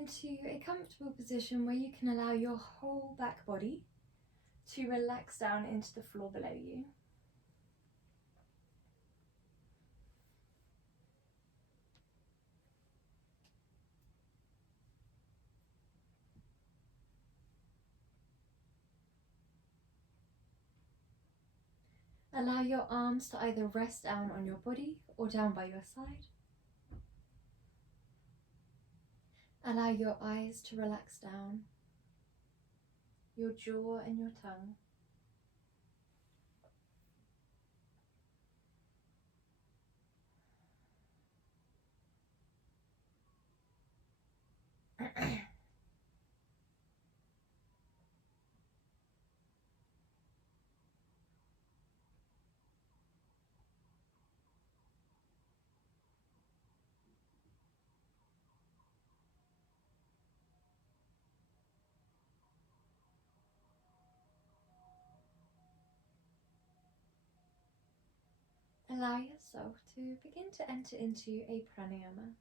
into a comfortable position where you can allow your whole back body to relax down into the floor below you. Allow your arms to either rest down on your body or down by your side. Allow your eyes to relax down, your jaw and your tongue. Allow yourself to begin to enter into a pranayama.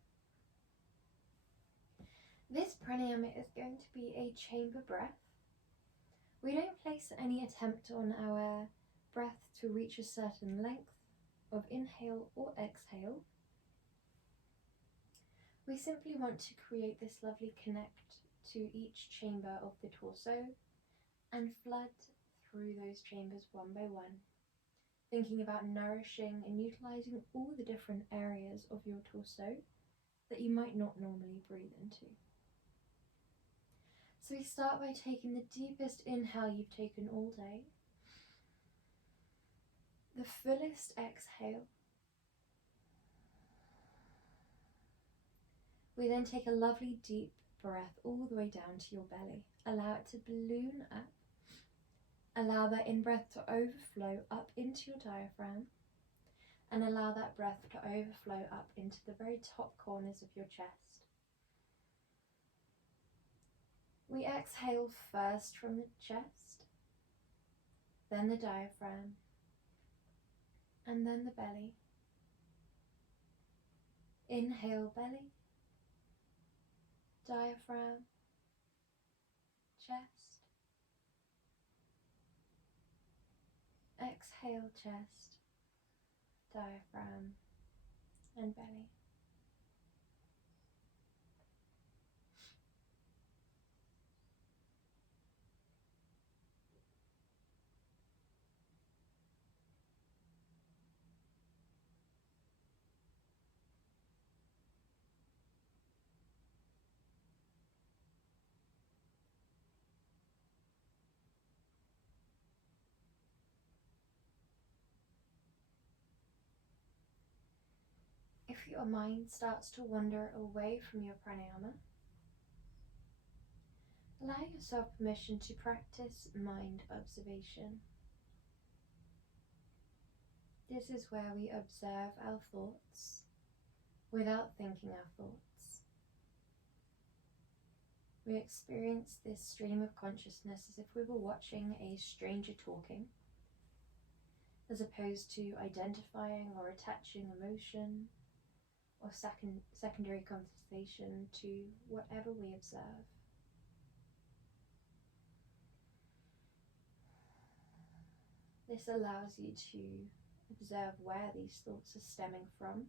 This pranayama is going to be a chamber breath. We don't place any attempt on our breath to reach a certain length of inhale or exhale. We simply want to create this lovely connect to each chamber of the torso and flood through those chambers one by one, thinking about nourishing and utilizing all the different areas of your torso that you might not normally breathe into. So we start by taking the deepest inhale you've taken all day, the fullest exhale. We then take a lovely deep breath all the way down to your belly. Allow it to balloon up. Allow that in-breath to overflow up into your diaphragm, and allow that breath to overflow up into the very top corners of your chest. We exhale first from the chest, then the diaphragm, and then the belly. Inhale belly, diaphragm, chest. Exhale chest, diaphragm, and belly. If your mind starts to wander away from your pranayama, allow yourself permission to practice mind observation. This is where we observe our thoughts without thinking our thoughts. We experience this stream of consciousness as if we were watching a stranger talking, as opposed to identifying or attaching emotion or secondary conversation to whatever we observe. This allows you to observe where these thoughts are stemming from,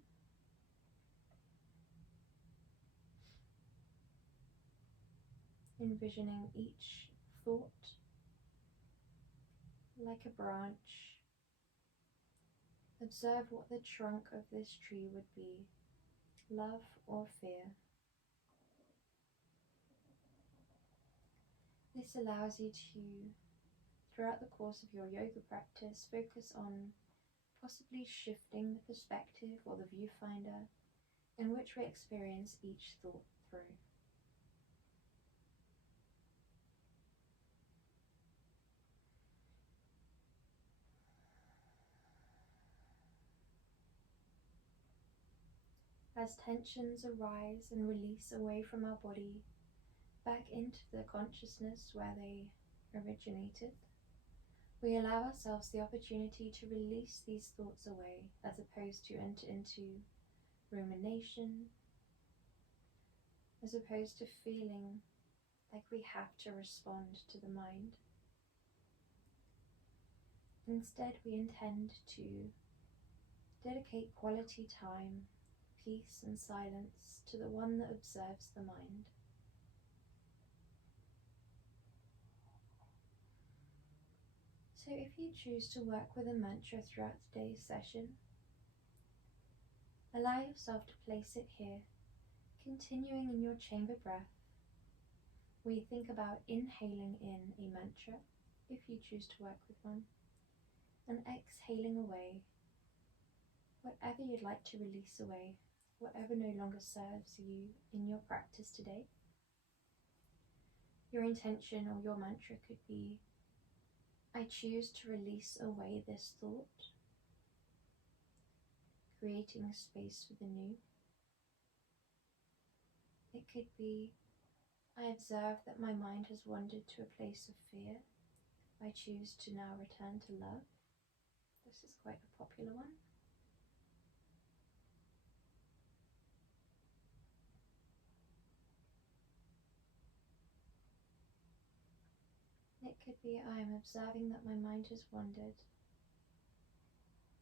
envisioning each thought like a branch. Observe what the trunk of this tree would be, love or fear. This allows you to, throughout the course of your yoga practice, focus on possibly shifting the perspective or the viewfinder in which we experience each thought through. As tensions arise and release away from our body, back into the consciousness where they originated, we allow ourselves the opportunity to release these thoughts away as opposed to enter into rumination as opposed to feeling like we have to respond to the mind. Instead, we intend to dedicate quality time, peace and silence to the one that observes the mind. So if you choose to work with a mantra throughout today's session, allow yourself to place it here, continuing in your chamber breath. We think about inhaling in a mantra, if you choose to work with one, and exhaling away whatever you'd like to release away, whatever no longer serves you in your practice today. Your intention or your mantra could be, I choose to release away this thought, creating space for the new. It could be, I observe that my mind has wandered to a place of fear. I choose to now return to love. This is quite a popular one. It could be, I am observing that my mind has wandered.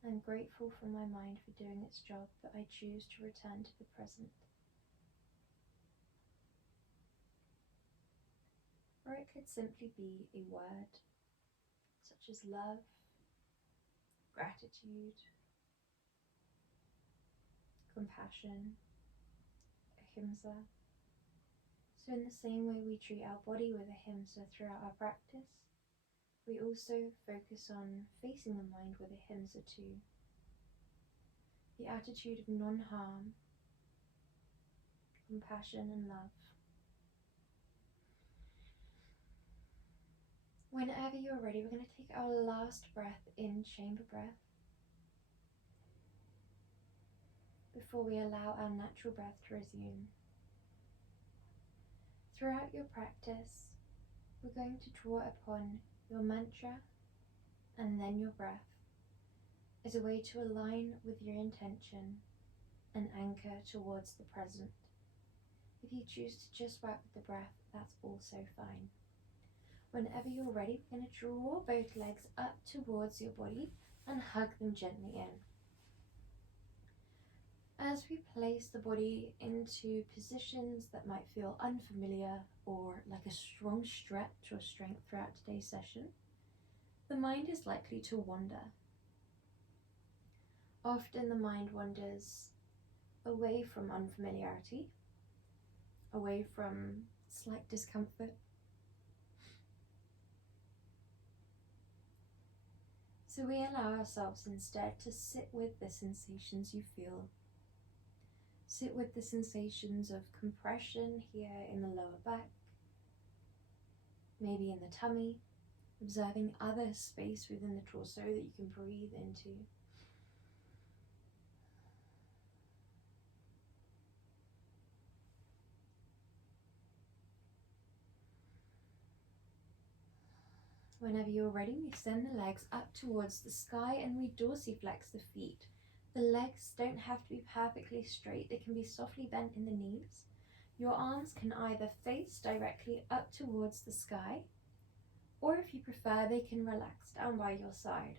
I'm grateful for my mind for doing its job, but I choose to return to the present. Or it could simply be a word, such as love, gratitude, compassion, ahimsa. So in the same way we treat our body with ahimsa throughout our practice, we also focus on facing the mind with ahimsa too. The attitude of non-harm, compassion and love. Whenever you're ready, we're going to take our last breath in, chamber breath, before we allow our natural breath to resume. Throughout your practice, we're going to draw upon your mantra and then your breath as a way to align with your intention and anchor towards the present. If you choose to just work with the breath, that's also fine. Whenever you're ready, we're going to draw both legs up towards your body and hug them gently in. As we place the body into positions that might feel unfamiliar or like a strong stretch or strength throughout today's session, the mind is likely to wander. Often the mind wanders away from unfamiliarity, away from slight discomfort. So we allow ourselves instead to sit with the sensations you feel. Sit with the sensations of compression here in the lower back, maybe in the tummy, observing other space within the torso that you can breathe into. Whenever you're ready, we send the legs up towards the sky and we dorsiflex the feet. The legs don't have to be perfectly straight, they can be softly bent in the knees. Your arms can either face directly up towards the sky, or if you prefer, they can relax down by your side.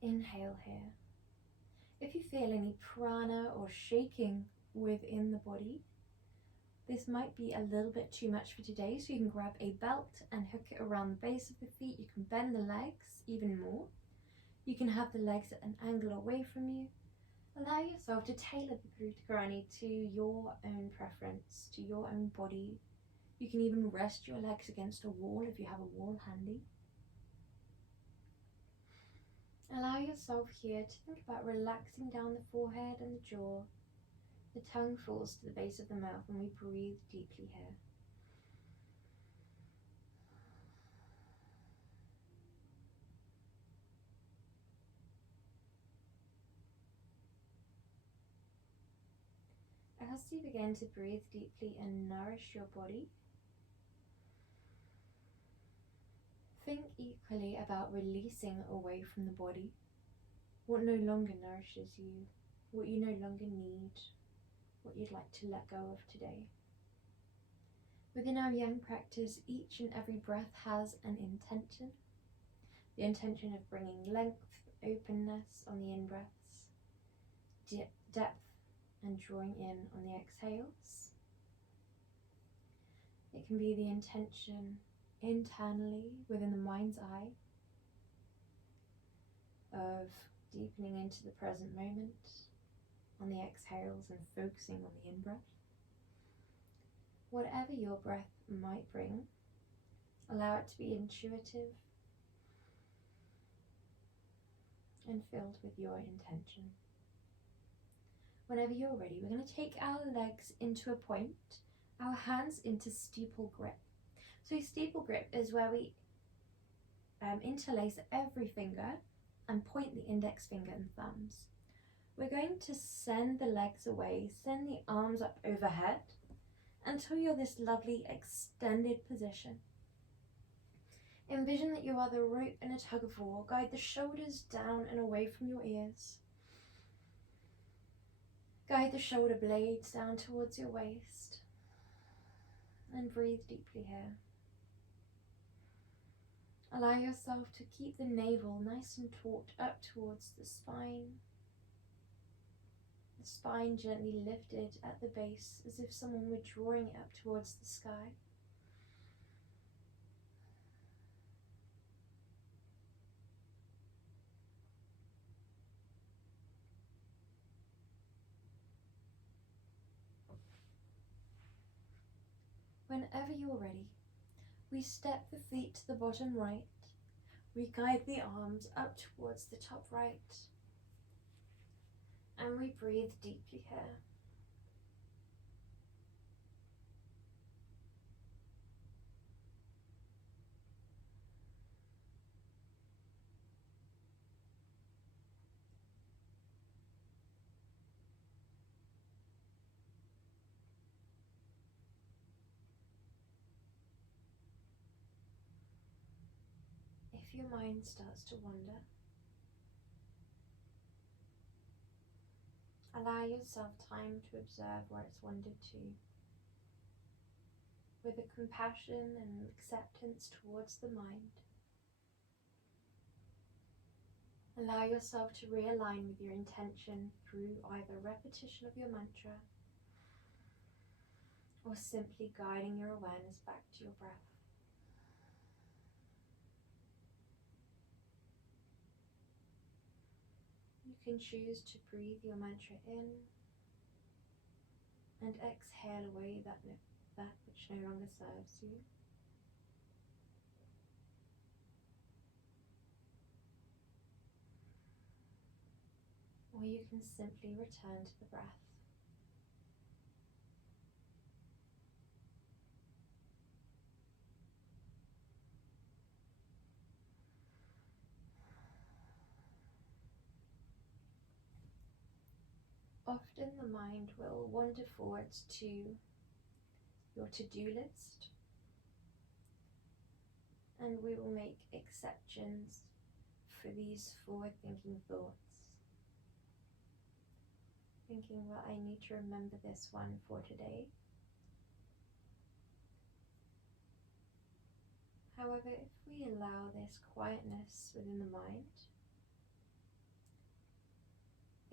Inhale here. If you feel any prana or shaking within the body, this might be a little bit too much for today, so you can grab a belt and hook it around the base of the feet. You can bend the legs even more. You can have the legs at an angle away from you. Allow yourself to tailor the Bhuta to your own preference, to your own body. You can even rest your legs against a wall if you have a wall handy. Allow yourself here to think about relaxing down the forehead and the jaw. The tongue falls to the base of the mouth and we breathe deeply here. As you begin to breathe deeply and nourish your body, think equally about releasing away from the body what no longer nourishes you, what you no longer need, what you'd like to let go of today. Within our yang practice, each and every breath has an intention. The intention of bringing length, openness on the in-breaths, depth and drawing in on the exhales. It can be the intention internally within the mind's eye of deepening into the present moment on the exhales and focusing on the in-breath. Whatever your breath might bring, allow it to be intuitive and filled with your intention. Whenever you're ready, we're going to take our legs into a point, our hands into steeple grip. So steeple grip is where we interlace every finger and point the index finger and thumbs. We're going to send the legs away, send the arms up overhead until you're this lovely extended position. Envision that you are the rope in a tug of war. Guide the shoulders down and away from your ears. Guide the shoulder blades down towards your waist. And breathe deeply here. Allow yourself to keep the navel nice and taut up towards the spine. The spine gently lifted at the base as if someone were drawing it up towards the sky. Whenever you're ready, we step the feet to the bottom right. We guide the arms up towards the top right. And we breathe deeply here. If your mind starts to wander, allow yourself time to observe where it's wandered to, with a compassion and acceptance towards the mind. Allow yourself to realign with your intention through either repetition of your mantra or simply guiding your awareness back to your breath. You can choose to breathe your mantra in and exhale away that which no longer serves you. Or you can simply return to the breath. Often the mind will wander forwards to your to-do list, and we will make exceptions for these forward-thinking thoughts. Thinking, well, I need to remember this one for today. However, if we allow this quietness within the mind,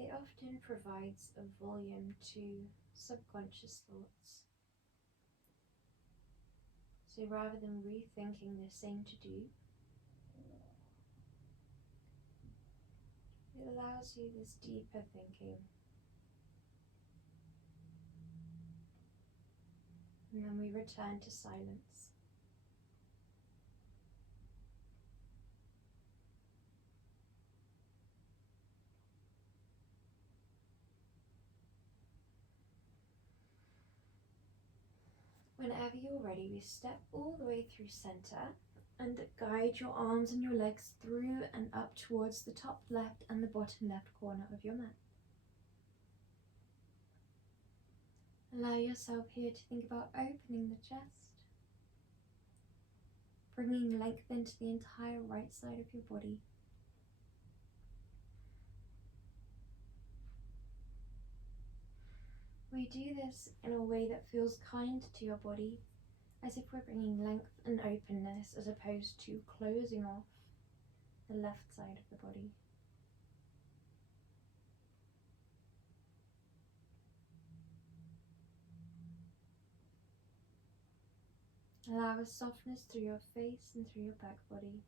it often provides a volume to subconscious thoughts. So rather than rethinking the same to-do, it allows you this deeper thinking. And then we return to silence. Whenever you're ready, we step all the way through center and guide your arms and your legs through and up towards the top left and the bottom left corner of your mat. Allow yourself here to think about opening the chest, bringing length into the entire right side of your body. We do this in a way that feels kind to your body, as if we're bringing length and openness as opposed to closing off the left side of the body. Allow a softness through your face and through your back body.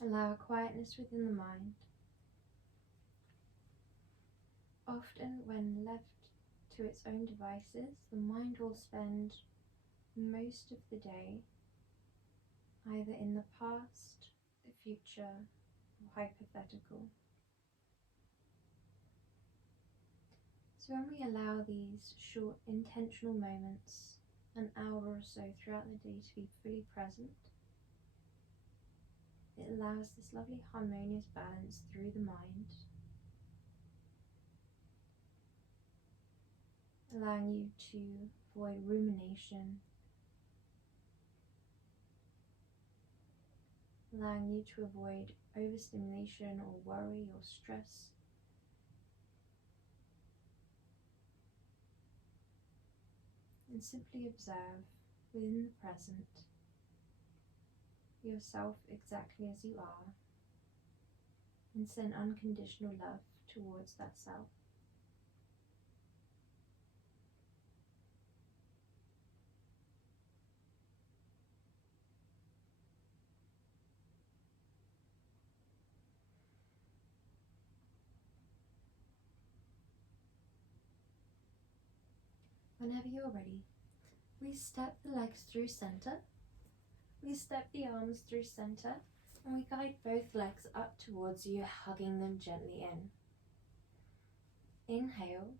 Allow a quietness within the mind. Often, when left to its own devices, the mind will spend most of the day either in the past, the future, or hypothetical. So when we allow these short intentional moments, an hour or so throughout the day, to be fully present, it allows this lovely harmonious balance through the mind, allowing you to avoid rumination, allowing you to avoid overstimulation or worry or stress. And simply observe within the present yourself exactly as you are, and send unconditional love towards that self. Whenever you're ready, we step the legs through center, we step the arms through center, and we guide both legs up towards you, hugging them gently in. Inhale,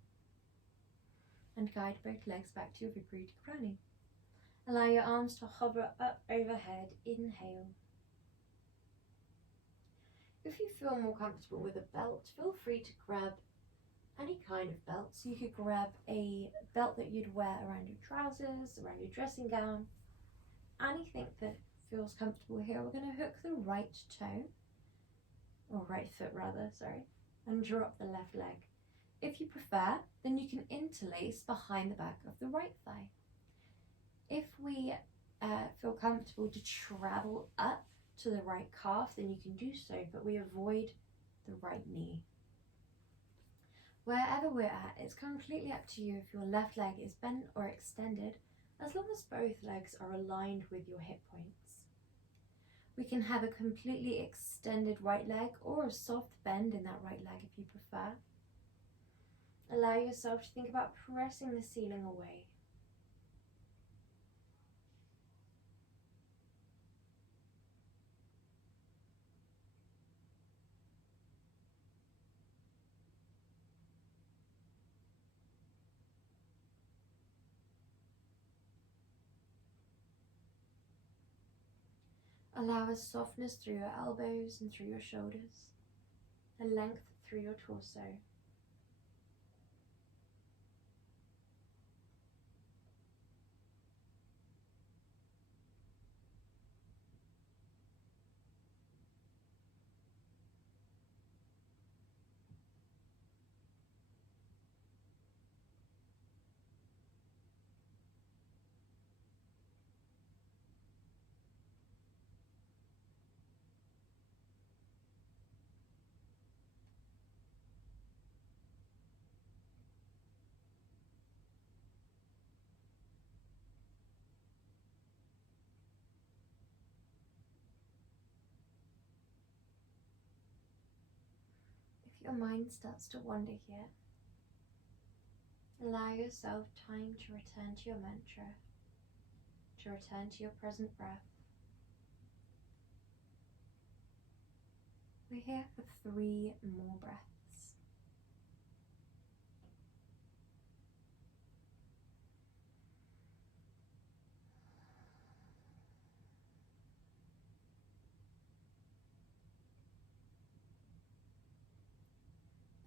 and guide both legs back to your Viparita Karani. Allow your arms to hover up overhead. Inhale. If you feel more comfortable with a belt, feel free to grab any kind of belt. So you could grab a belt that you'd wear around your trousers, around your dressing gown, anything that feels comfortable here. We're going to hook the right toe, or right foot rather, sorry, and drop the left leg. If you prefer, then you can interlace behind the back of the right thigh. If we feel comfortable to travel up to the right calf, then you can do so, but we avoid the right knee. Wherever we're at, it's completely up to you if your left leg is bent or extended, as long as both legs are aligned with your hip points. We can have a completely extended right leg or a soft bend in that right leg if you prefer. Allow yourself to think about pressing the ceiling away. Allow a softness through your elbows and through your shoulders, a length through your torso. If your mind starts to wander here, allow yourself time to return to your mantra, to return to your present breath. We're here for 3 more breaths.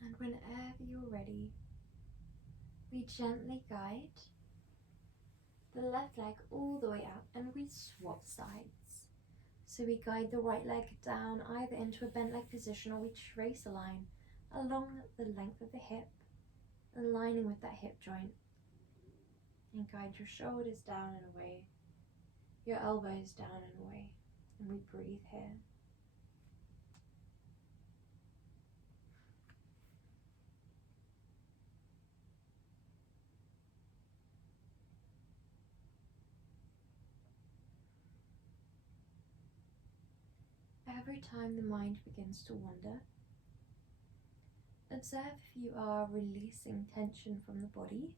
And whenever you're ready, we gently guide the left leg all the way out and we swap sides. So we guide the right leg down either into a bent leg position, or we trace a line along the length of the hip, aligning with that hip joint, and guide your shoulders down and away, your elbows down and away, and we breathe here. Every time the mind begins to wander, observe if you are releasing tension from the body.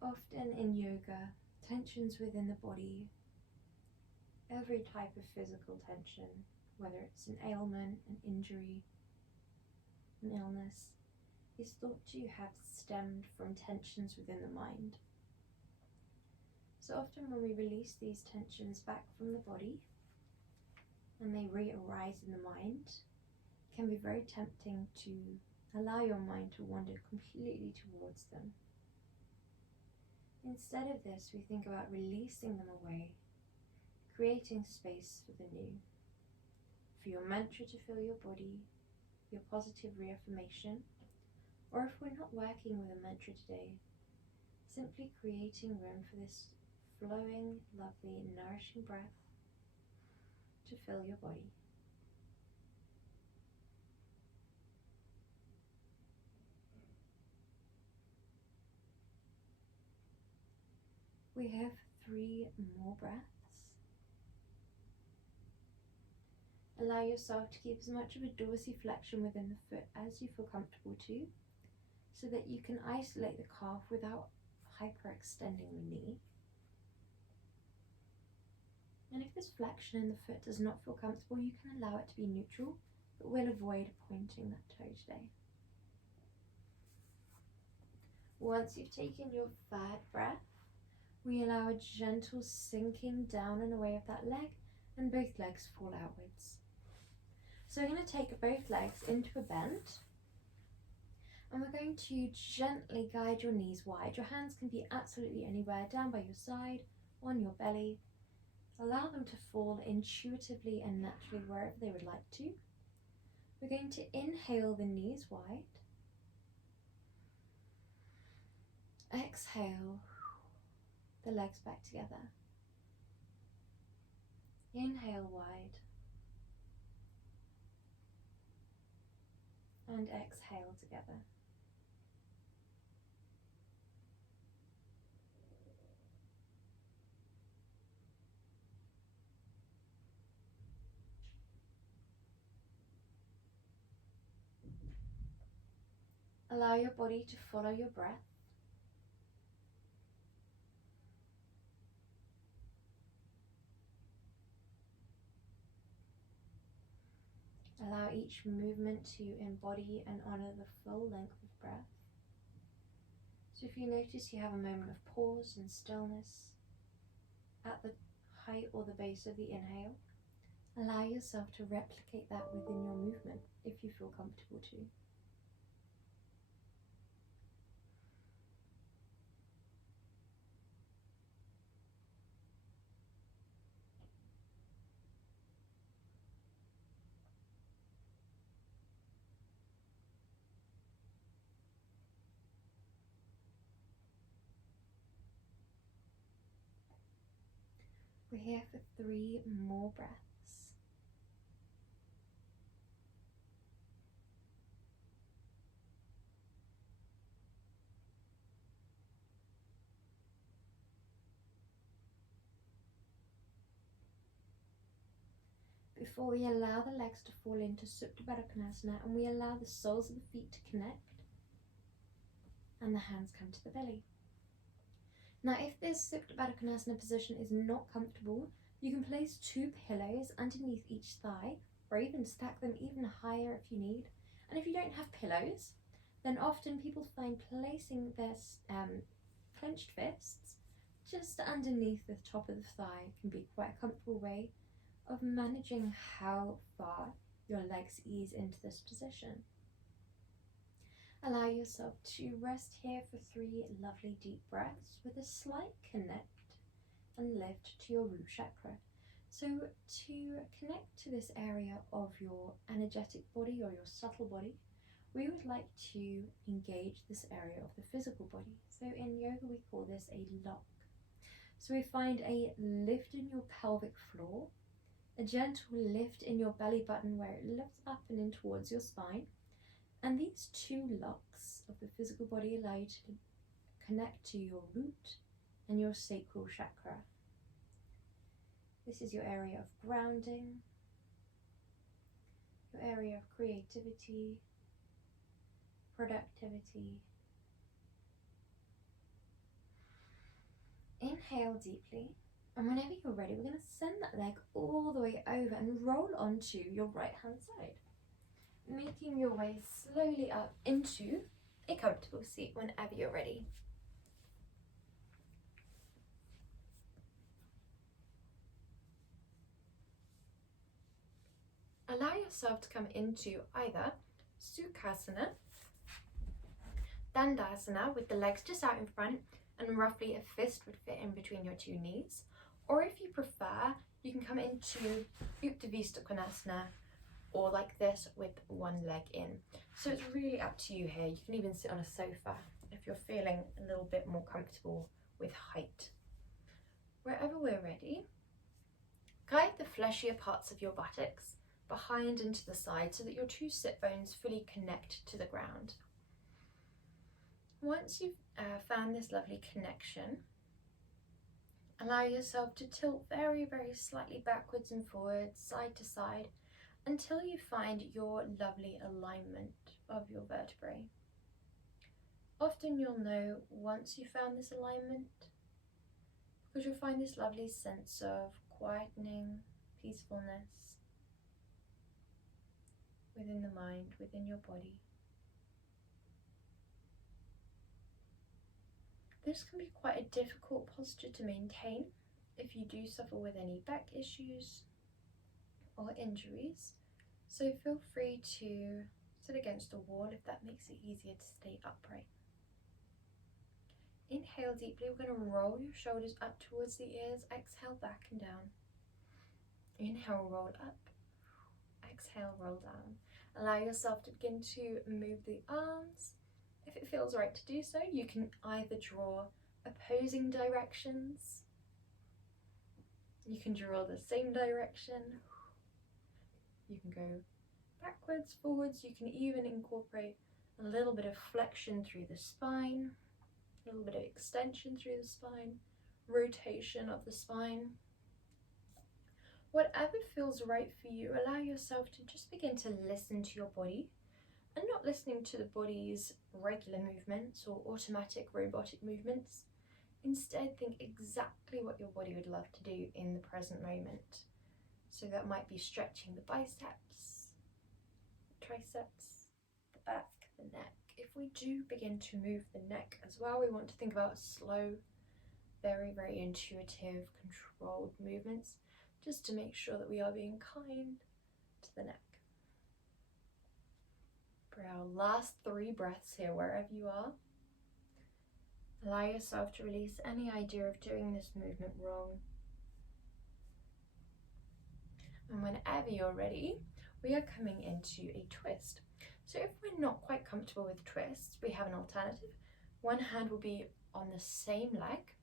Often in yoga, tensions within the body, every type of physical tension, whether it's an ailment, an injury, an illness, is thought to have stemmed from tensions within the mind. So often when we release these tensions back from the body and they re-arise in the mind, it can be very tempting to allow your mind to wander completely towards them. Instead of this, we think about releasing them away, creating space for the new, for your mantra to fill your body, your positive reaffirmation, or if we're not working with a mantra today, simply creating room for this flowing, lovely, nourishing breath to fill your body. We have 3 more breaths. Allow yourself to keep as much of a dorsiflexion within the foot as you feel comfortable to, so that you can isolate the calf without hyperextending the knee. And if this flexion in the foot does not feel comfortable, you can allow it to be neutral, but we'll avoid pointing that toe today. Once you've taken your 3rd breath, we allow a gentle sinking down and away of that leg, and both legs fall outwards. So we're going to take both legs into a bend, and we're going to gently guide your knees wide. Your hands can be absolutely anywhere, down by your side, on your belly. Allow them to fall intuitively and naturally wherever they would like to. We're going to inhale the knees wide. Exhale the legs back together. Inhale wide. And exhale together. Allow your body to follow your breath. Allow each movement to embody and honor the full length of breath. So if you notice you have a moment of pause and stillness at the height or the base of the inhale, allow yourself to replicate that within your movement if you feel comfortable to. We're here for 3 more breaths. Before we allow the legs to fall into Supta Baddha Konasana, and we allow the soles of the feet to connect and the hands come to the belly. Now if this Supta Baddha Konasana position is not comfortable, you can place 2 pillows underneath each thigh, or even stack them even higher if you need. And if you don't have pillows, then often people find placing their clenched fists just underneath the top of the thigh can be quite a comfortable way of managing how far your legs ease into this position. Allow yourself to rest here for 3 lovely deep breaths with a slight connect and lift to your root chakra. So to connect to this area of your energetic body or your subtle body, we would like to engage this area of the physical body. So in yoga we call this a lock. So we find a lift in your pelvic floor, a gentle lift in your belly button where it lifts up and in towards your spine. And these two locks of the physical body allow you to connect to your root and your sacral chakra. This is your area of grounding, your area of creativity, productivity. Inhale deeply, and whenever you're ready, we're going to send that leg all the way over and roll onto your right hand side, making your way slowly up into a comfortable seat whenever you're ready. Allow yourself to come into either Sukhasana, Dandasana with the legs just out in front and roughly a fist would fit in between your two knees, or if you prefer, you can come into Uttanasana Konasana, or like this with one leg in. So it's really up to you here. You can even sit on a sofa if you're feeling a little bit more comfortable with height. Wherever we're ready, guide the fleshier parts of your buttocks behind and to the side so that your two sit bones fully connect to the ground. Once you've found this lovely connection, allow yourself to tilt very, very slightly backwards and forwards, side to side, until you find your lovely alignment of your vertebrae. Often you'll know once you've found this alignment, because you'll find this lovely sense of quietening, peacefulness within the mind, within your body. This can be quite a difficult posture to maintain if you do suffer with any back issues or injuries, so feel free to sit against the wall if that makes it easier to stay upright. Inhale deeply, we're going to roll your shoulders up towards the ears, exhale back and down. Inhale, roll up, exhale, roll down. Allow yourself to begin to move the arms. If it feels right to do so, you can either draw opposing directions, you can draw the same direction, you can go backwards, forwards, you can even incorporate a little bit of flexion through the spine, a little bit of extension through the spine, rotation of the spine. Whatever feels right for you, allow yourself to just begin to listen to your body and not listening to the body's regular movements or automatic robotic movements. Instead, think exactly what your body would love to do in the present moment. So that might be stretching the biceps, the triceps, the back, the neck. If we do begin to move the neck as well, we want to think about slow, very, very intuitive, controlled movements, just to make sure that we are being kind to the neck. For our last 3 breaths here, wherever you are, allow yourself to release any idea of doing this movement wrong. And whenever you're ready, we are coming into a twist. So if we're not quite comfortable with twists, we have an alternative. One hand will be on the same leg,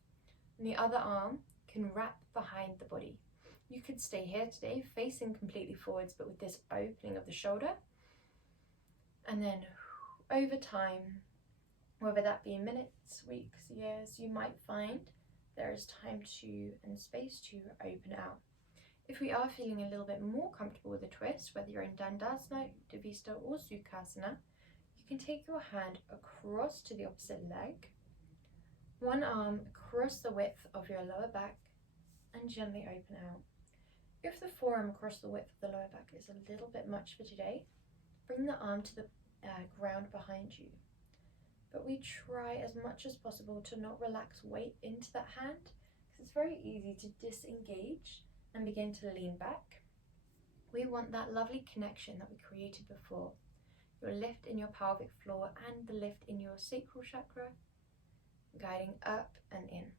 and the other arm can wrap behind the body. You could stay here today, facing completely forwards, but with this opening of the shoulder. And then over time, whether that be minutes, weeks, years, you might find there is time to and space to open out. If we are feeling a little bit more comfortable with a twist, whether you're in Dandasana, Uttanasana or Sukhasana, you can take your hand across to the opposite leg, one arm across the width of your lower back and gently open out. If the forearm across the width of the lower back is a little bit much for today, bring the arm to the ground behind you. But we try as much as possible to not relax weight into that hand, because it's very easy to disengage and begin to lean back. We want that lovely connection that we created before, your lift in your pelvic floor and the lift in your sacral chakra, guiding up and in.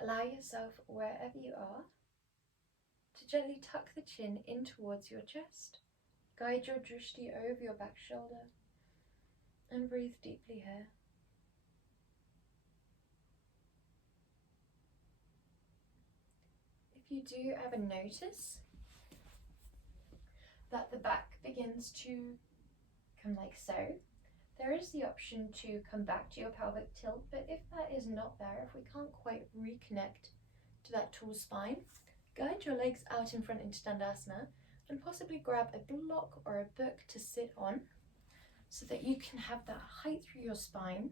Allow yourself, wherever you are, gently tuck the chin in towards your chest. Guide your drishti over your back shoulder and breathe deeply here. If you do ever notice that the back begins to come like so, there is the option to come back to your pelvic tilt, but if that is not there, if we can't quite reconnect to that tall spine, guide your legs out in front into Dandasana and possibly grab a block or a book to sit on so that you can have that height through your spine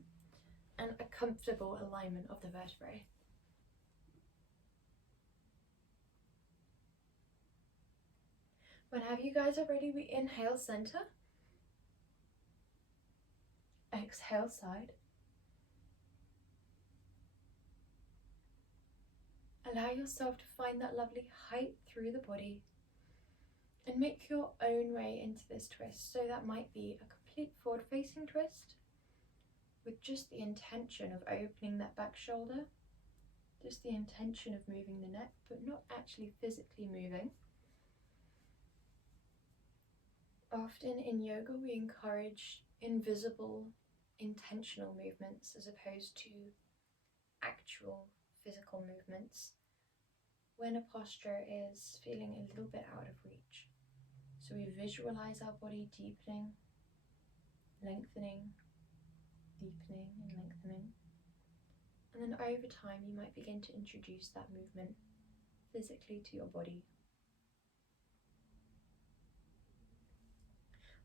and a comfortable alignment of the vertebrae. Whenever you guys are ready, we inhale center, exhale side. Allow yourself to find that lovely height through the body and make your own way into this twist. So that might be a complete forward facing twist with just the intention of opening that back shoulder, just the intention of moving the neck, but not actually physically moving. Often in yoga we encourage invisible, intentional movements as opposed to actual physical movements when a posture is feeling a little bit out of reach. So we visualize our body deepening, lengthening, deepening and lengthening. And then over time you might begin to introduce that movement physically to your body.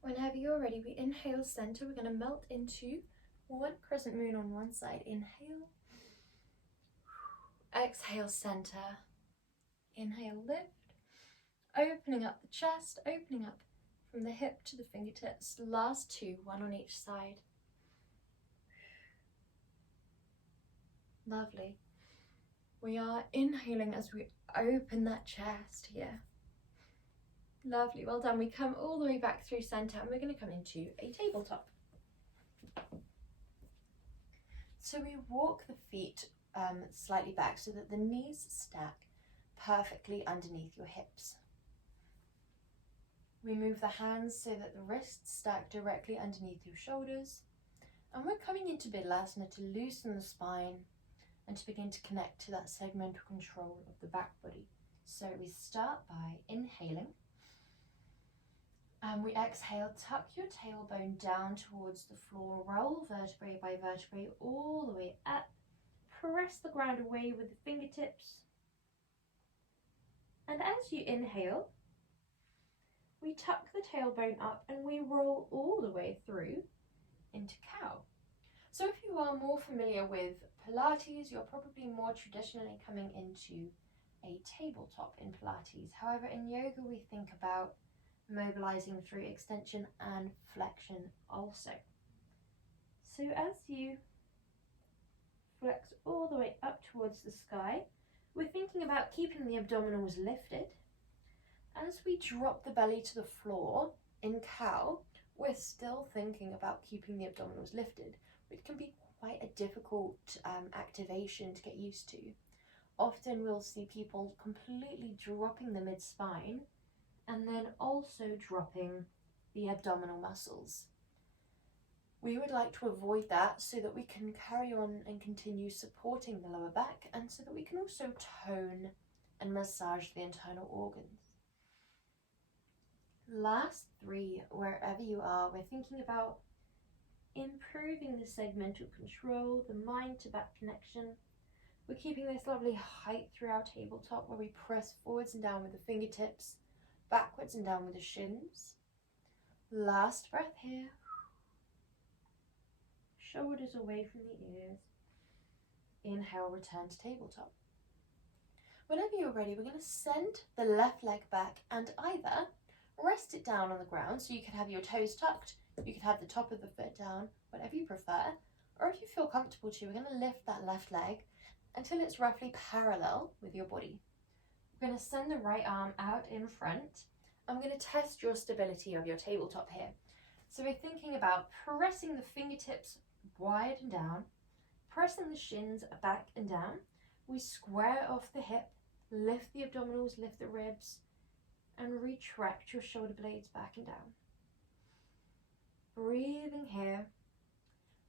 Whenever you're ready, we inhale center. We're going to melt into one crescent moon on one side. Inhale. Exhale center. Inhale, lift. Opening up the chest, opening up from the hip to the fingertips. Last two, one on each side. Lovely. We are inhaling as we open that chest here. Lovely, well done. We come all the way back through center and we're going to come into a tabletop. So we walk the feet slightly back so that the knees stack perfectly underneath your hips. We move the hands so that the wrists stack directly underneath your shoulders. And we're coming into Bidlasana to loosen the spine and to begin to connect to that segmental control of the back body. So we start by inhaling. And we exhale, tuck your tailbone down towards the floor, roll vertebrae by vertebrae all the way up. Press the ground away with the fingertips. And as you inhale, we tuck the tailbone up and we roll all the way through into cow. So if you are more familiar with Pilates, you're probably more traditionally coming into a tabletop in Pilates. However, in yoga, we think about mobilizing through extension and flexion also. So as you flex all the way up towards the sky, we're thinking about keeping the abdominals lifted. As we drop the belly to the floor in cow, we're still thinking about keeping the abdominals lifted, which can be quite a difficult activation to get used to. Often we'll see people completely dropping the mid-spine and then also dropping the abdominal muscles. We would like to avoid that so that we can carry on and continue supporting the lower back, and so that we can also tone and massage the internal organs. Last three, wherever you are, we're thinking about improving the segmental control, the mind to back connection. We're keeping this lovely height through our tabletop where we press forwards and down with the fingertips, backwards and down with the shins. Last breath here. Shoulders away from the ears. Inhale, return to tabletop. Whenever you're ready, we're going to send the left leg back and either rest it down on the ground, so you can have your toes tucked, you can have the top of the foot down, whatever you prefer, or if you feel comfortable to, we're going to lift that left leg until it's roughly parallel with your body. We're going to send the right arm out in front. I'm going to test your stability of your tabletop here. So we're thinking about pressing the fingertips wide and down, pressing the shins back and down. We square off the hip, Lift the abdominals, lift the ribs, and retract your shoulder blades back and down. Breathing here.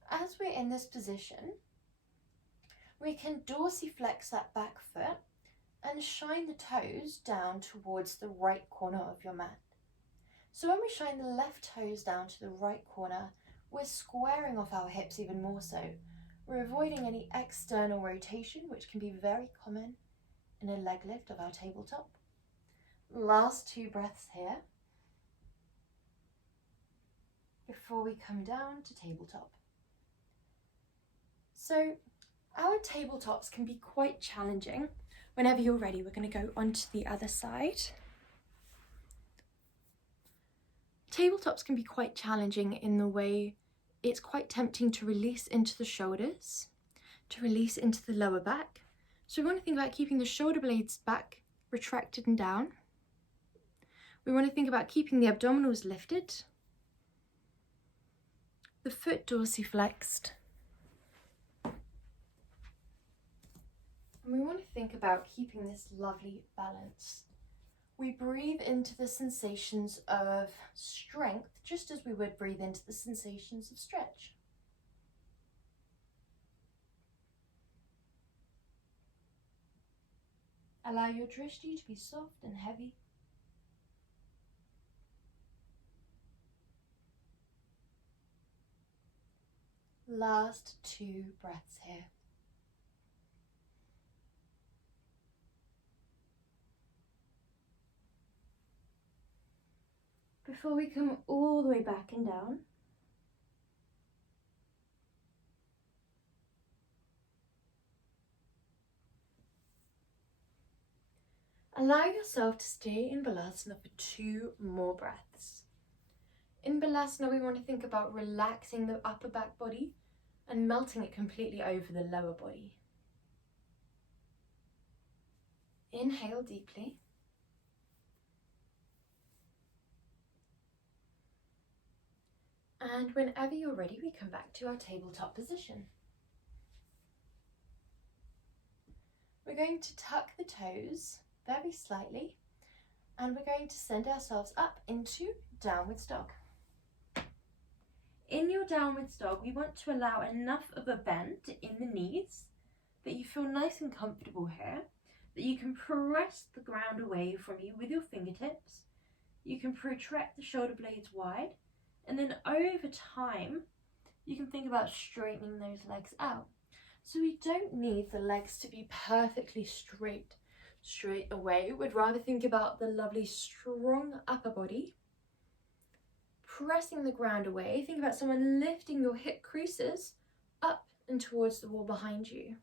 As we're in this position, we can dorsiflex that back foot and shine the toes down towards the right corner of your mat. So when we shine the left toes down to the right corner, we're squaring off our hips even more so. We're avoiding any external rotation, which can be very common in a leg lift of our tabletop. Last 2 breaths here before we come down to tabletop. So our tabletops can be quite challenging. Whenever you're ready, we're going to go onto the other side. Tabletops can be quite challenging in the way it's quite tempting to release into the shoulders, to release into the lower back. So we want to think about keeping the shoulder blades back, retracted and down. We want to think about keeping the abdominals lifted, the foot dorsiflexed. And we want to think about keeping this lovely balance. We breathe into the sensations of strength just as we would breathe into the sensations of stretch. Allow your drishti to be soft and heavy. Last 2 breaths here. Before we come all the way back and down, allow yourself to stay in Balasana for 2 more breaths. In Balasana, we want to think about relaxing the upper back body and melting it completely over the lower body. Inhale deeply. And whenever you're ready, we come back to our tabletop position. We're going to tuck the toes very slightly, and we're going to send ourselves up into downwards dog. In your downwards dog, we want to allow enough of a bend in the knees that you feel nice and comfortable here, that you can press the ground away from you with your fingertips. You can protract the shoulder blades wide, and then over time, you can think about straightening those legs out. So we don't need the legs to be perfectly straight away. We'd rather think about the lovely strong upper body, pressing the ground away. Think about someone lifting your hip creases up and towards the wall behind you.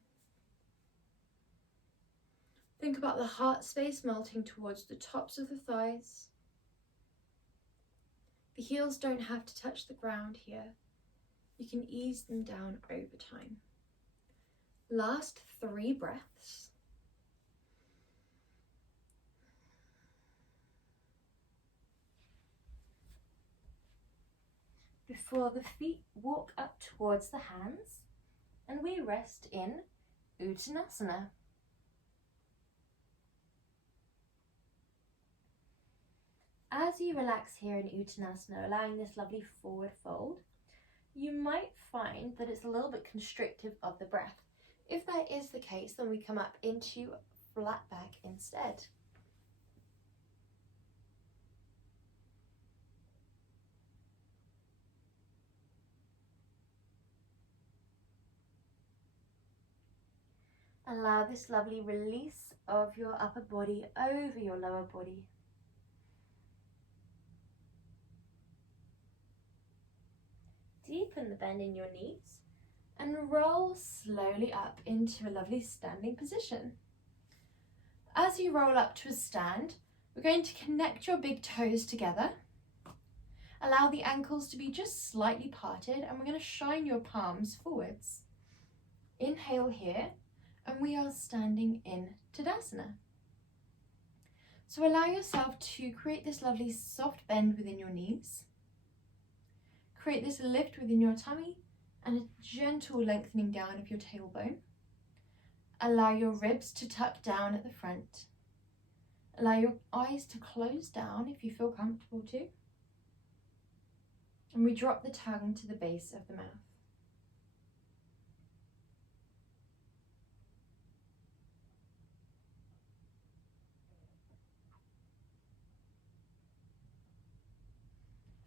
Think about the heart space melting towards the tops of the thighs. The heels don't have to touch the ground here. You can ease them down over time. Last 3 breaths. Before the feet walk up towards the hands, and we rest in Uttanasana. As you relax here in Uttanasana, allowing this lovely forward fold, you might find that it's a little bit constrictive of the breath. If that is the case, then we come up into flat back instead. Allow this lovely release of your upper body over your lower body. Deepen the bend in your knees and roll slowly up into a lovely standing position. As you roll up to a stand, we're going to connect your big toes together. Allow the ankles to be just slightly parted, and we're going to shine your palms forwards. Inhale here, and we are standing in Tadasana. So allow yourself to create this lovely soft bend within your knees. Create this lift within your tummy and a gentle lengthening down of your tailbone. Allow your ribs to tuck down at the front. Allow your eyes to close down if you feel comfortable to. And we drop the tongue to the base of the mouth.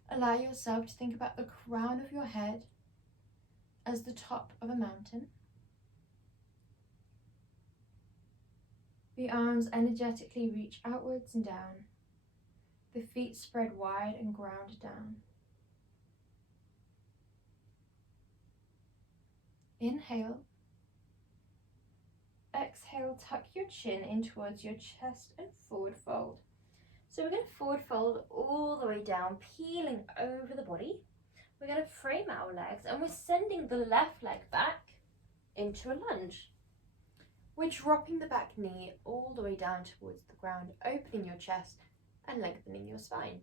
Allow yourself to think about the crown of your head as the top of a mountain. The arms energetically reach outwards and down. The feet spread wide and ground down. Inhale. Exhale, tuck your chin in towards your chest and forward fold. So we're going to forward fold all the way down, peeling over the body. We're going to frame our legs and we're sending the left leg back into a lunge. We're dropping the back knee all the way down towards the ground, opening your chest and lengthening your spine.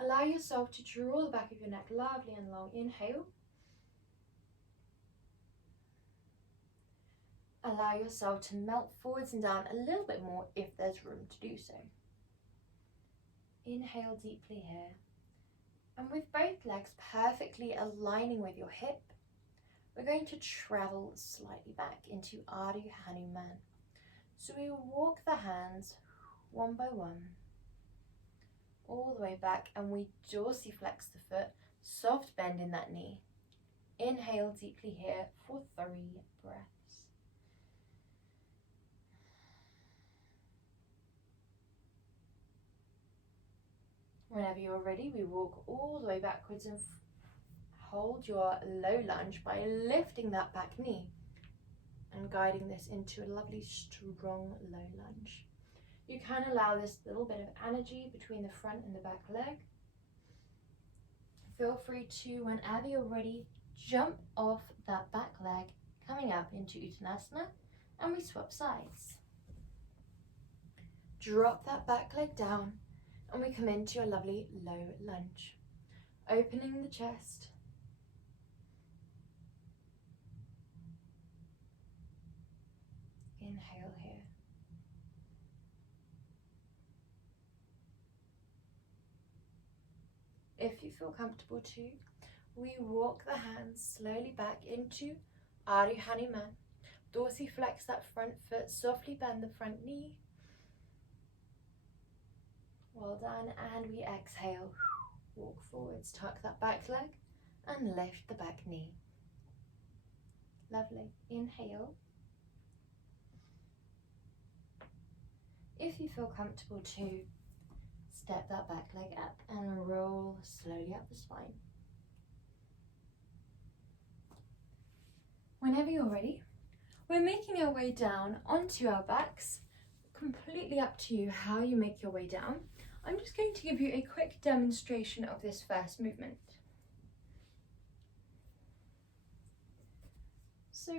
Allow yourself to draw the back of your neck lovely and long. Inhale. Allow yourself to melt forwards and down a little bit more if there's room to do so. Inhale deeply here. And with both legs perfectly aligning with your hip, we're going to travel slightly back into Ardha Hanuman. So we walk the hands one by one, all the way back, and we dorsiflex the foot, soft bend in that knee. Inhale deeply here for 3 breaths. Whenever you're ready, we walk all the way backwards and hold your low lunge by lifting that back knee and guiding this into a lovely strong low lunge. You can allow this little bit of energy between the front and the back leg. Feel free to, whenever you're ready, jump off that back leg, coming up into Uttanasana, and we swap sides. Drop that back leg down and we come into your lovely low lunge, opening the chest. Inhale here. If you feel comfortable too, we walk the hands slowly back into Ardha Hanuman. Dorsiflex that front foot, softly bend the front knee. Well done, and we exhale. Walk forwards, tuck that back leg and lift the back knee. Lovely. Inhale. If you feel comfortable too, step that back leg up and roll slowly up the spine. Whenever you're ready, we're making our way down onto our backs. Completely up to you how you make your way down. I'm just going to give you a quick demonstration of this first movement. So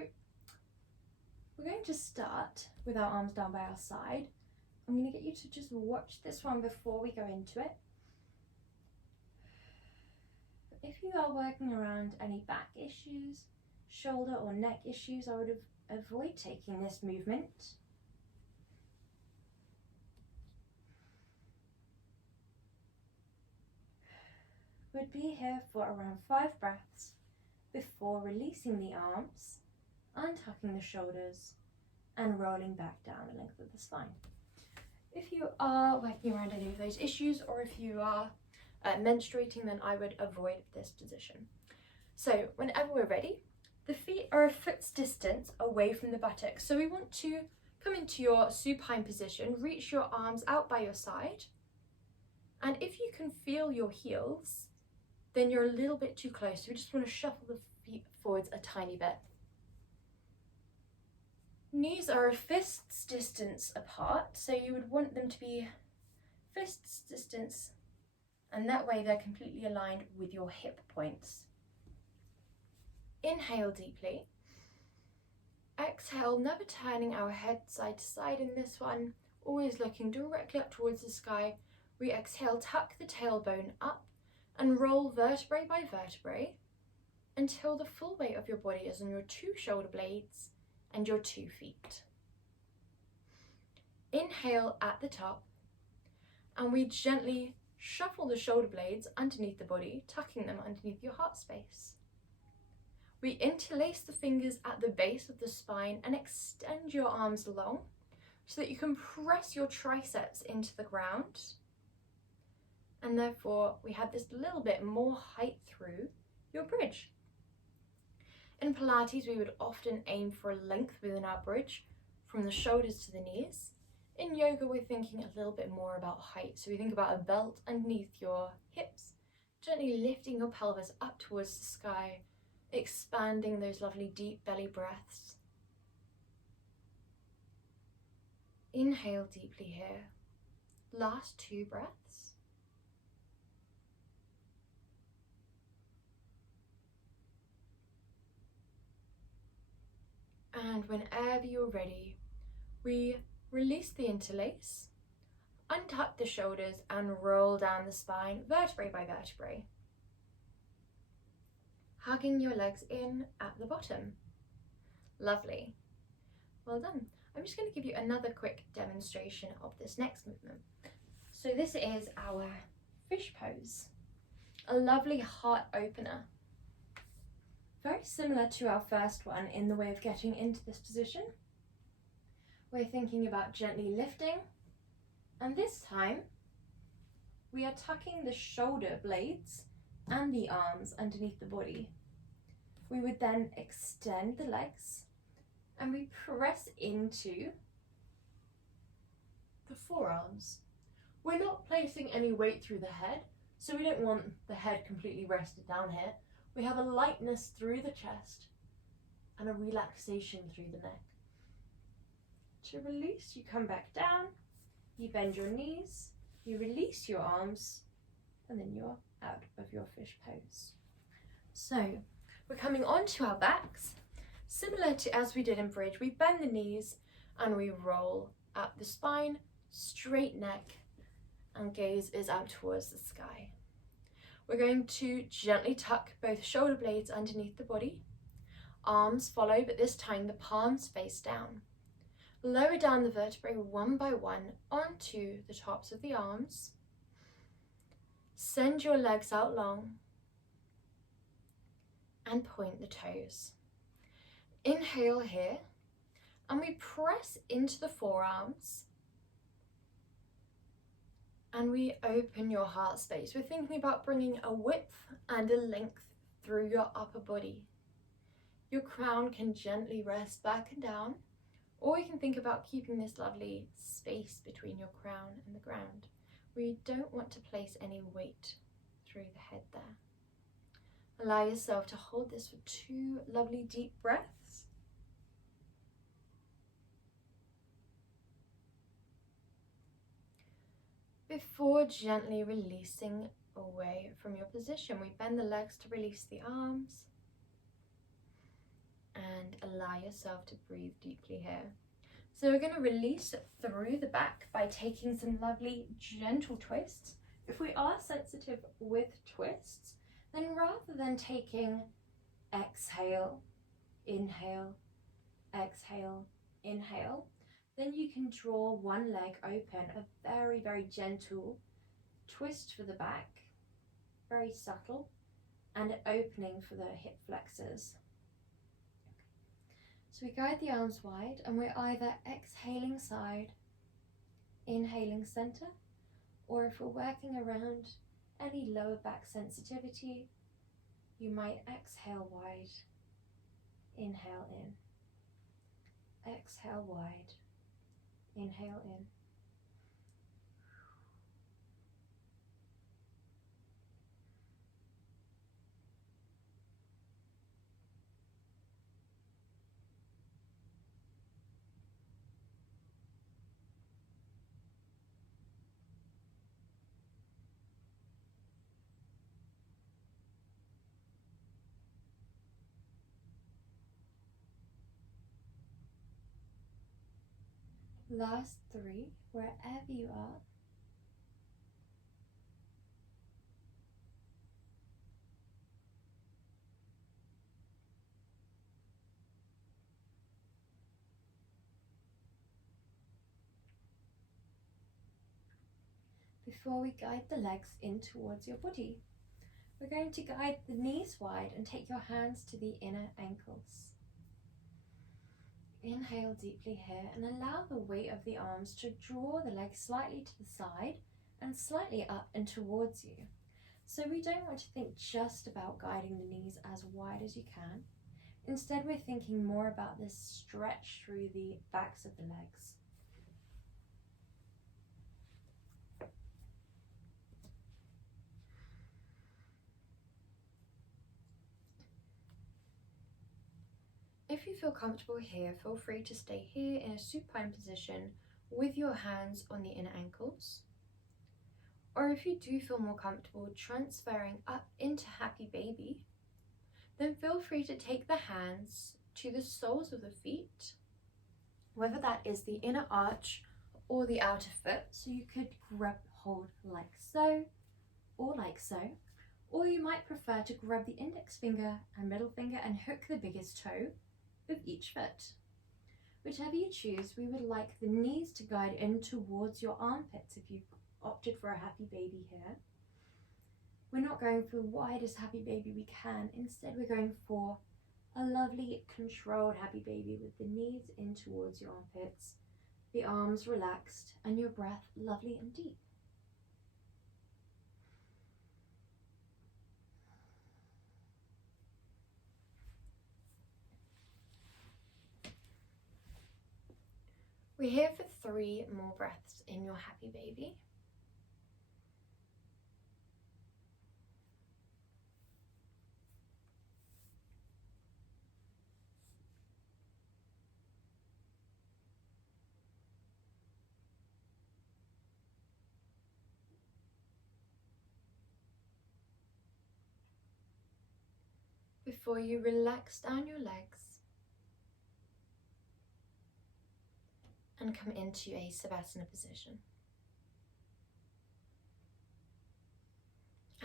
we're going to start with our arms down by our side. I'm going to get you to just watch this one before we go into it. If you are working around any back issues, shoulder or neck issues, I would avoid taking this movement. We'd be here for around 5 breaths before releasing the arms, untucking the shoulders, and rolling back down the length of the spine. If you are working around any of those issues, or if you are menstruating, then I would avoid this position. So whenever we're ready, the feet are a foot's distance away from the buttocks. So we want to come into your supine position, reach your arms out by your side. And if you can feel your heels, then you're a little bit too close. So we just want to shuffle the feet forwards a tiny bit. Knees are a fist's distance apart, so you would want them to be fist's distance, and that way they're completely aligned with your hip points. Inhale deeply. Exhale, never turning our head side to side in this one, always looking directly up towards the sky. We exhale, tuck the tailbone up and roll vertebrae by vertebrae until the full weight of your body is on your 2 shoulder blades and your 2 feet. Inhale at the top, and we gently shuffle the shoulder blades underneath the body, tucking them underneath your heart space. We interlace the fingers at the base of the spine and extend your arms long so that you can press your triceps into the ground. And therefore, we have this little bit more height through your bridge. In Pilates, we would often aim for a length within our bridge from the shoulders to the knees. In yoga, we're thinking a little bit more about height. So we think about a belt underneath your hips, gently lifting your pelvis up towards the sky, expanding those lovely deep belly breaths. Inhale deeply here. Last 2 breaths. And whenever you're ready, we release the interlace, untuck the shoulders, and roll down the spine, vertebrae by vertebrae, hugging your legs in at the bottom. Lovely. Well done. I'm just going to give you another quick demonstration of this next movement. So this is our fish pose, a lovely heart opener. Very similar to our first one in the way of getting into this position. We're thinking about gently lifting, and this time we are tucking the shoulder blades and the arms underneath the body. We would then extend the legs and we press into the forearms. We're not placing any weight through the head, so we don't want the head completely rested down here. We have a lightness through the chest and a relaxation through the neck. To release, you come back down, you bend your knees, you release your arms, and then you're out of your fish pose. So we're coming onto our backs. Similar to as we did in bridge, we bend the knees and we roll up the spine, straight neck, and gaze is out towards the sky. We're going to gently tuck both shoulder blades underneath the body. Arms follow, but this time the palms face down. Lower down the vertebrae one by one onto the tops of the arms. Send your legs out long and point the toes. Inhale here, and we press into the forearms and we open your heart space. We're thinking about bringing a width and a length through your upper body. Your crown can gently rest back and down, or you can think about keeping this lovely space between your crown and the ground. We don't want to place any weight through the head there. Allow yourself to hold this for 2 lovely deep breaths. Before gently releasing away from your position, we bend the legs to release the arms and allow yourself to breathe deeply here. So we're going to release through the back by taking some lovely gentle twists. If we are sensitive with twists, then rather than taking exhale, inhale, exhale, inhale, then you can draw one leg open, a very, very gentle twist for the back, very subtle, and an opening for the hip flexors. So we guide the arms wide and we're either exhaling side, inhaling center, or if we're working around any lower back sensitivity, you might exhale wide, inhale in, exhale wide, inhale in. Last 3, wherever you are. before we guide the legs in towards your body. We're going to guide the knees wide and take your hands to the inner ankles. Inhale deeply here and allow the weight of the arms to draw the legs slightly to the side and slightly up and towards you. So we don't want to think just about guiding the knees as wide as you can. Instead, we're thinking more about this stretch through the backs of the legs. If you feel comfortable here, feel free to stay here in a supine position with your hands on the inner ankles. Or if you do feel more comfortable transferring up into happy baby, then feel free to take the hands to the soles of the feet, whether that is the inner arch or the outer foot. So you could grab hold like so, or like so. Or you might prefer to grab the index finger and middle finger and hook the biggest toe of each foot. Whichever you choose, we would like the knees to guide in towards your armpits if you've opted for a happy baby here. We're not going for the widest happy baby we can. Instead, we're going for a lovely controlled happy baby with the knees in towards your armpits, the arms relaxed, and your breath lovely and deep. We're here for 3 more breaths in your happy baby. Before you relax down your legs and come into a Savasana position.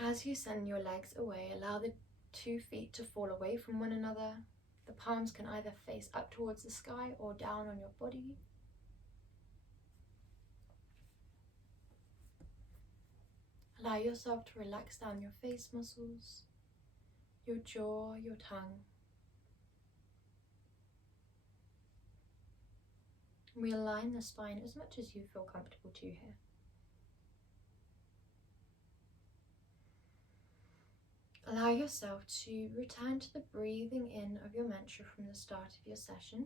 As you send your legs away, allow the 2 feet to fall away from one another. The palms can either face up towards the sky or down on your body. Allow yourself to relax down your face muscles, your jaw, your tongue. Realign the spine as much as you feel comfortable to here. Allow yourself to return to the breathing in of your mantra from the start of your session.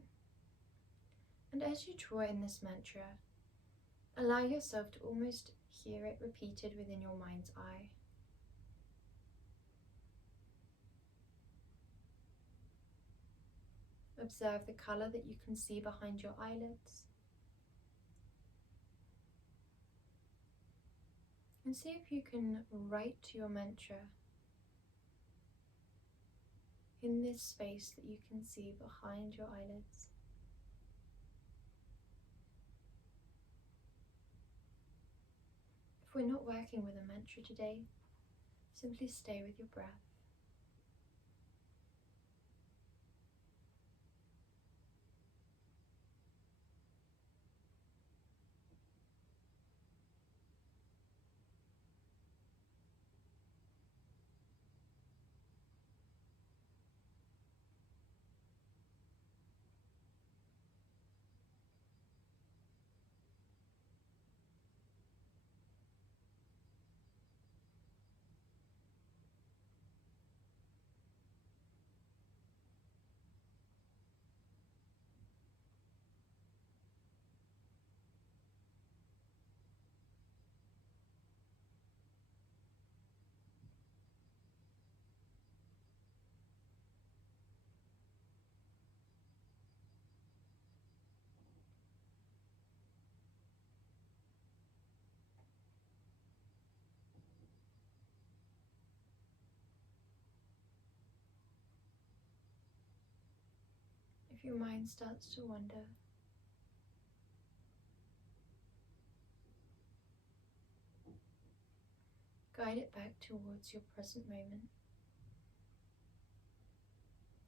And as you draw in this mantra, allow yourself to almost hear it repeated within your mind's eye. Observe the color that you can see behind your eyelids. And see if you can write your mantra in this space that you can see behind your eyelids. If we're not working with a mantra today, simply stay with your breath. If your mind starts to wander, guide it back towards your present moment,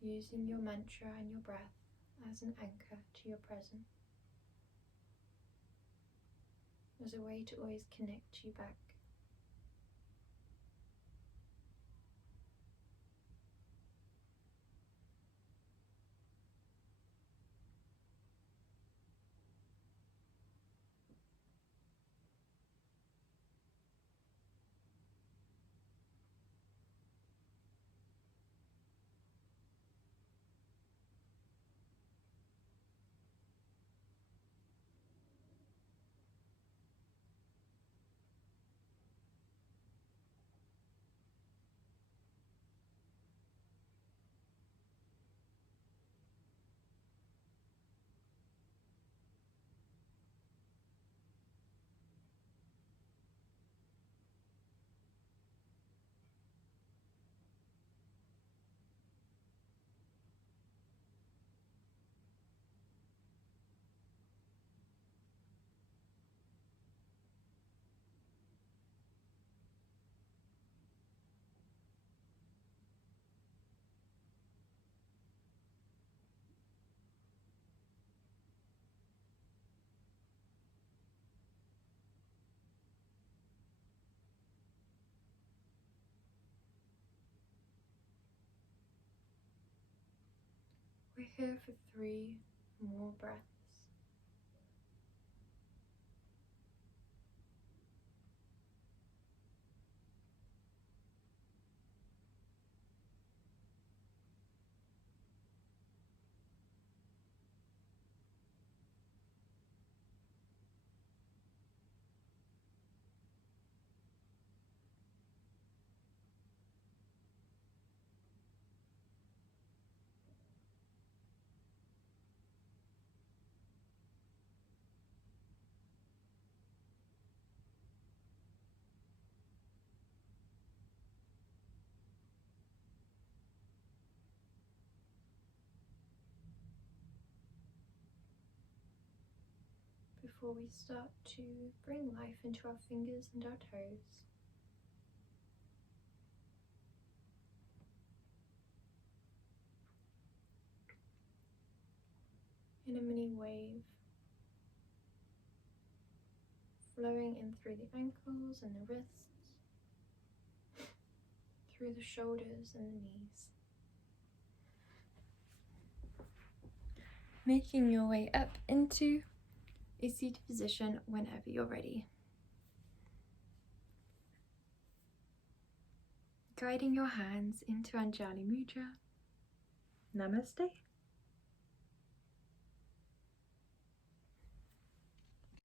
using your mantra and your breath as an anchor to your present, as a way to always connect you back We're here for 3 more breaths. Before we start to bring life into our fingers and our toes, in a mini wave, flowing in through the ankles and the wrists, through the shoulders and the knees. Making your way up into a seated position whenever you're ready. Guiding your hands into Anjali Mudra. Namaste.